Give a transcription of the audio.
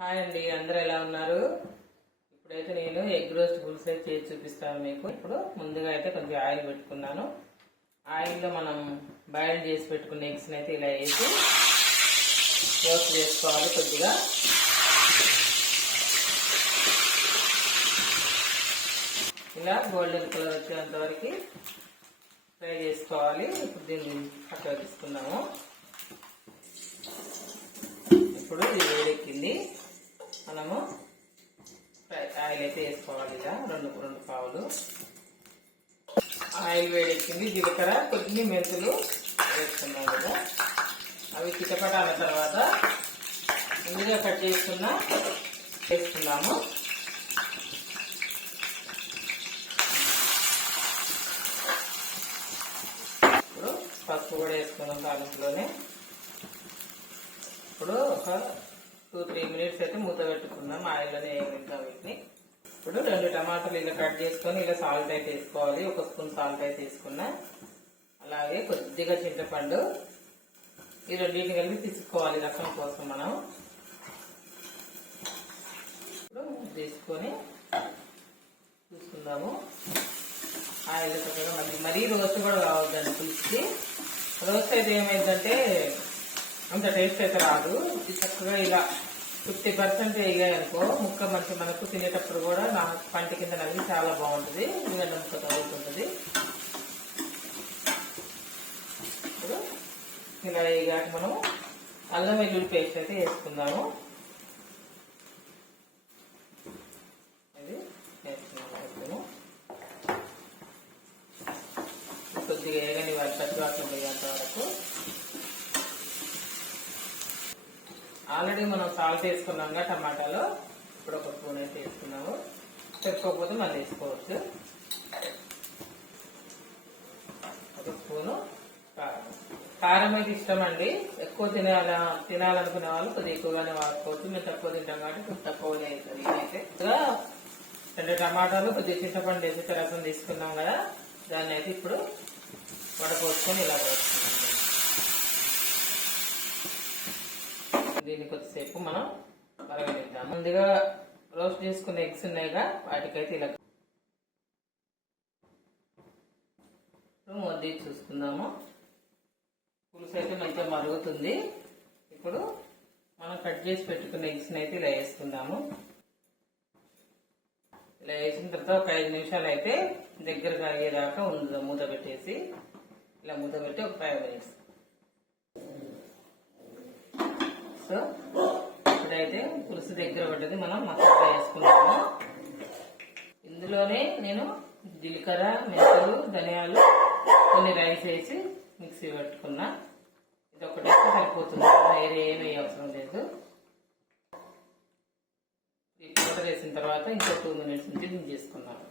Hi అండి, అందరూ ఎలా ఉన్నారు? ఇప్పుడైతే నేను ఎగ్ రోస్ట్ పులుసు అయితే చేసి చూపిస్తాను మీకు. ఇప్పుడు ముందుగా అయితే కొంచెం ఆయిల్ పెట్టుకున్నాను. ఆయిల్లో మనం బాయిల్ చేసి పెట్టుకున్న ఎగ్స్ని అయితే ఇలా వేసి రోస్ట్ చేసుకోవాలి. కొద్దిగా ఇలా గోల్డెన్ కలర్ వచ్చేంత వరకు ఫ్రై చేసుకోవాలి. ఇప్పుడు దీన్ని పక్కన తీసుకున్నాము. ఇప్పుడు ఇది వేడెక్కింది, మనము ఆయిల్ అయితే వేసుకోవాలి. ఇలా రెండు పావులు ఆయిల్ వేడెక్కింది. జీలకర్ర కొన్ని మెంతులు వేసుకున్నాం కదా, అవి చిటపటాల తర్వాత ముందుగా కట్ చేసుకున్న వేసుకున్నాము. ఇప్పుడు పసుపు కూడా వేసుకున్నాం తాలింపులోనే. ఇప్పుడు ఒక 2-3 మినిట్స్ అయితే మూత పెట్టుకుందాం ఆయిల్లోనే వేద్దాం వీటిని. ఇప్పుడు 2 టమాటాలు ఇలా కట్ చేసుకొని ఇలా సాల్ట్ అయితే వేసుకోవాలి. 1 స్పూన్ సాల్ట్ అయితే వేసుకున్నా. అలాగే కొద్దిగా చింతపండు, ఈ రెండింటిని కలిపి తీసుకోవాలి రసం కోసం. మనం ఇప్పుడు తీసుకొని చూసుకుందాము. ఆయిల్ చక్కగా మరీ రోస్ట్ కూడా కావద్దండి పులుసుకి. రోస్ట్ అయితే ఏమైందంటే అంత టేస్ట్ అయితే రాదు. ఇది చక్కగా ఇలా 50% వేయాలనుకో ముక్క మంచి మనకు తినేటప్పుడు కూడా నా పంట కింద నలిగి చాలా బాగుంటుంది. ఉల్లిగడ్డ ముక్క తగులుతుంటుంది. ఇప్పుడు ఇలా వేయగాక మనం అల్లం వెల్లుల్లి పేస్ట్ అయితే వేసుకుందాము. అది వేసుకున్నాము. కొద్దిగా వేయగానే పచ్చివాసన పోయేంత వరకు. ఆల్రెడీ మనం సాల్ట్ వేసుకున్నాంగా టమాటాలో. ఇప్పుడు 1 స్పూన్ అయితే వేసుకున్నాము. సరిపోకపోతే మళ్ళీ వేసుకోవచ్చు. 1 స్పూను కారం అయితే ఇష్టం అండి. ఎక్కువ తినాలనుకునే వాళ్ళు కొద్దిగా ఎక్కువగానే వాడుకోవచ్చు. మేము తక్కువ తింటాం కాబట్టి కొంచెం తక్కువనే అవుతుంది. ఇదైతే 2 టమాటాలు కొద్దిగా చింతపండు వేసి రసం తీసుకున్నాం కదా, దాన్ని అయితే ఇప్పుడు వడపోసుకొని ఇలా వేసుకున్నాం. దీన్ని కొద్దిసేపు మనం మరగనిద్దాం. ముందుగా రోస్ట్ చేసుకున్న ఎగ్స్ ఉన్నాయిగా, వాటికైతే ఇలా మొద్ది చూసుకుందాము. పులుసు అయితే మంచిగా మరుగుతుంది. ఇప్పుడు మనం కట్ చేసి పెట్టుకున్న ఎగ్స్ని అయితే ఇలా వేసుకుందాము. ఇలా వేసిన తర్వాత ఒక 5 నిమిషాలు అయితే దగ్గరగా అయ్యేదాకా ఉందా మూత పెట్టేసి. ఇలా మూత పెట్టి ఒక 5 మినిట్స్. సో ఇప్పుడైతే పులుసు దగ్గర పడ్డది. మనం మసాలా వేసుకున్నాము. ఇందులోనే నేను జీలకర్ర, మెంతులు, ధనియాలు, కొన్ని రైస్ వేసి మిక్సీ పట్టుకున్నా. ఇది ఒకటైతే సరిపోతుంది, వేరే ఏమీ అవసరం లేదు. ఈ పౌడర్ వేసిన తర్వాత ఇంకో 2 మినిట్స్ నుంచి దించేసుకున్నాను.